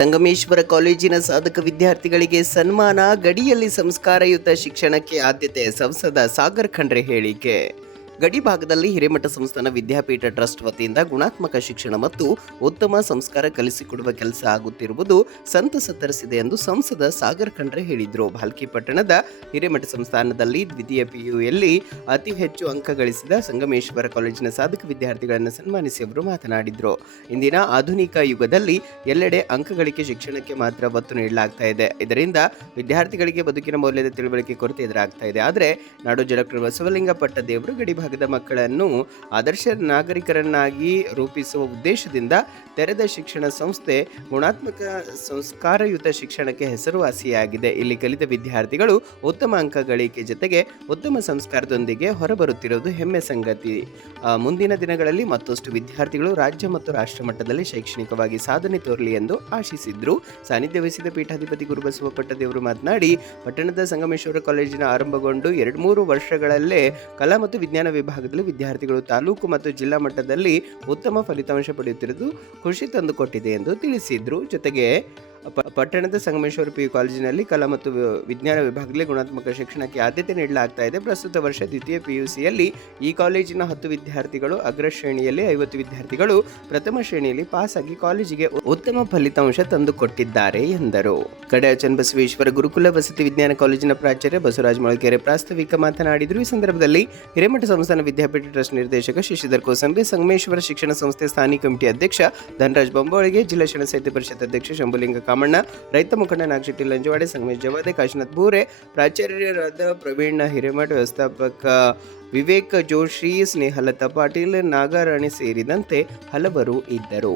ಸಂಗಮೇಶ್ವರ ಕಾಲೇಜಿನ ಸಾಧಕ ವಿದ್ಯಾರ್ಥಿಗಳಿಗೆ ಸನ್ಮಾನ, ಗಡಿಯಲ್ಲಿ ಸಂಸ್ಕಾರಯುತ ಶಿಕ್ಷಣಕ್ಕೆ ಆದ್ಯತೆ. ಸಂಸದ ಸಾಗರ್ ಖಂಡ್ರೆ ಹೇಳಿಕೆ. ಗಡಿ ಭಾಗದಲ್ಲಿ ಹಿರೇಮಠ ಸಂಸ್ಥಾನ ವಿದ್ಯಾಪೀಠ ಟ್ರಸ್ಟ್ ವತಿಯಿಂದ ಗುಣಾತ್ಮಕ ಶಿಕ್ಷಣ ಮತ್ತು ಉತ್ತಮ ಸಂಸ್ಕಾರ ಕಲಿಸಿಕೊಡುವ ಕೆಲಸ ಆಗುತ್ತಿರುವುದು ಸಂತಸ ತರಿಸಿದೆ ಎಂದು ಸಂಸದ ಸಾಗರ್ ಖಂಡ್ರೆ ಹೇಳಿದರು. ಭಾಲ್ಕಿ ಪಟ್ಟಣದ ಹಿರೇಮಠ ಸಂಸ್ಥಾನದಲ್ಲಿ ದ್ವಿತೀಯ ಪಿಯುಯಲ್ಲಿ ಅತಿ ಹೆಚ್ಚು ಅಂಕ ಗಳಿಸಿದ ಸಂಗಮೇಶ್ವರ ಕಾಲೇಜಿನ ಸಾಧಕ ವಿದ್ಯಾರ್ಥಿಗಳನ್ನು ಸನ್ಮಾನಿಸಿ ಅವರು ಮಾತನಾಡಿದರು. ಇಂದಿನ ಆಧುನಿಕ ಯುಗದಲ್ಲಿ ಎಲ್ಲೆಡೆ ಅಂಕ ಗಳಿಕೆ ಶಿಕ್ಷಣಕ್ಕೆ ಮಾತ್ರ ಒತ್ತು ನೀಡಲಾಗ್ತಾ ಇದೆ. ಇದರಿಂದ ವಿದ್ಯಾರ್ಥಿಗಳಿಗೆ ಬದುಕಿನ ಮೌಲ್ಯದ ತಿಳುವಳಿಕೆ ಕೊರತೆ ಎದುರಾಗ್ತಾ ಇದೆ. ಆದರೆ ನಾಡೋಜ ಡಾಕ್ಟರ್ ಬಸವಲಿಂಗ ಪಟ್ಟದೇವರು ಗಡಿ ಭಾಗದ ಮಕ್ಕಳನ್ನು ಆದರ್ಶ ನಾಗರಿಕರನ್ನಾಗಿ ರೂಪಿಸುವ ಉದ್ದೇಶದಿಂದ ತೆರೆದ ಶಿಕ್ಷಣ ಸಂಸ್ಥೆ ಗುಣಾತ್ಮಕ ಸಂಸ್ಕಾರಯುತ ಶಿಕ್ಷಣಕ್ಕೆ ಹೆಸರುವಾಸಿಯಾಗಿದೆ. ಇಲ್ಲಿ ಕಲಿತ ವಿದ್ಯಾರ್ಥಿಗಳು ಉತ್ತಮ ಅಂಕ ಗಳಿಕೆ ಜೊತೆಗೆ ಉತ್ತಮ ಸಂಸ್ಕಾರದೊಂದಿಗೆ ಹೊರಬರುತ್ತಿರುವುದು ಹೆಮ್ಮೆ ಸಂಗತಿ. ಮುಂದಿನ ದಿನಗಳಲ್ಲಿ ಮತ್ತಷ್ಟು ವಿದ್ಯಾರ್ಥಿಗಳು ರಾಜ್ಯ ಮತ್ತು ರಾಷ್ಟ್ರ ಮಟ್ಟದಲ್ಲಿ ಶೈಕ್ಷಣಿಕವಾಗಿ ಸಾಧನೆ ತೋರಲಿ ಎಂದು ಆಶಿಸಿದ್ರು. ಸಾನ್ನಿಧ್ಯ ವಹಿಸಿದ ಪೀಠಾಧಿಪತಿ ಗುರುಬಸವ ಪಟ್ಟದೇವರು ಮಾತನಾಡಿ, ಪಟ್ಟಣದ ಸಂಗಮೇಶ್ವರ ಕಾಲೇಜಿನ ಆರಂಭಗೊಂಡು 2-3 ವರ್ಷಗಳಲ್ಲೇ ಕಲಾ ಮತ್ತು ವಿಜ್ಞಾನ ವಿಭಾಗದಲ್ಲಿ ವಿದ್ಯಾರ್ಥಿಗಳು ತಾಲೂಕು ಮತ್ತು ಜಿಲ್ಲಾ ಮಟ್ಟದಲ್ಲಿ ಉತ್ತಮ ಫಲಿತಾಂಶ ಪಡೆಯುತ್ತಿರುವುದು ಖುಷಿ ತಂದುಕೊಟ್ಟಿದೆ ಎಂದು ತಿಳಿಸಿದ್ರು. ಜೊತೆಗೆ ಪಟ್ಟಣದ ಸಂಗಮೇಶ್ವರ ಪಿಯು ಕಾಲೇಜಿನಲ್ಲಿ ಕಲಾ ಮತ್ತು ವಿಜ್ಞಾನ ವಿಭಾಗದಲ್ಲಿ ಗುಣಾತ್ಮಕ ಶಿಕ್ಷಣಕ್ಕೆ ಆದ್ಯತೆ ನೀಡಲಾಗ್ತಾ ಇದೆ. ಪ್ರಸ್ತುತ ವರ್ಷ ದ್ವಿತೀಯ ಪಿಯುಸಿಯಲ್ಲಿ ಈ ಕಾಲೇಜಿನ 10 ವಿದ್ಯಾರ್ಥಿಗಳು ಅಗ್ರ ಶ್ರೇಣಿಯಲ್ಲಿ, 50 ವಿದ್ಯಾರ್ಥಿಗಳು ಪ್ರಥಮ ಶ್ರೇಣಿಯಲ್ಲಿ ಪಾಸ್ ಆಗಿ ಕಾಲೇಜಿಗೆ ಉತ್ತಮ ಫಲಿತಾಂಶ ತಂದುಕೊಟ್ಟಿದ್ದಾರೆ ಎಂದರು. ಕಡೆಯ ಚನ್ನಬಸವೇಶ್ವರ ಗುರುಕುಲ ವಸತಿ ವಿಜ್ಞಾನ ಕಾಲೇಜಿನ ಪ್ರಾಚಾರ್ಯ ಬಸವರಾಜ ಮೊಳಕೆರೆ ಪ್ರಾಸ್ತಾವಿಕ ಮಾತನಾಡಿದರು. ಈ ಸಂದರ್ಭದಲ್ಲಿ ಹಿರೇಮಠ ಸಂಸ್ಥಾನ ವಿದ್ಯಾಪೀಠ ಟ್ರಸ್ಟ್ ನಿರ್ದೇಶಕ ಶಶಿಧರ್ ಕೋಸಂಬಿ, ಸಂಗಮೇಶ್ವರ ಶಿಕ್ಷಣ ಸಂಸ್ಥೆ ಸ್ಥಾಯಿ ಕಮಿಟಿ ಅಧ್ಯಕ್ಷ ಧನರಾಜ್ ಬೊಂಬಾಳಿಗೆ, ಜಿಲ್ಲಾ ಶಿಕ್ಷಣ ಸಾಹಿತ್ಯ ಪರಿಷತ್ ಅಧ್ಯಕ್ಷ ಶಂಭುಲಿಂಗ ಕಾಮಣ್ಣ, ರೈತ ಮುಖಂಡ ನಾಗಶೆಟ್ಟಿ ಲಂಜವಾಡೆ, ಸಂಗಮೇಶ್ ಜವಾದೆ, ಕಾಶಿನಾಥ್ ಬೂರೆ, ಪ್ರಾಚಾರ್ಯರಾದ ಪ್ರವೀಣ್ ಹಿರೇಮಠ, ವ್ಯವಸ್ಥಾಪಕ ವಿವೇಕ್ ಜೋಶಿ, ಸ್ನೇಹಲತಾ ಪಾಟೀಲ್, ನಾಗಾರಾಣಿ ಸೇರಿದಂತೆ ಹಲವರು ಇದ್ದರು.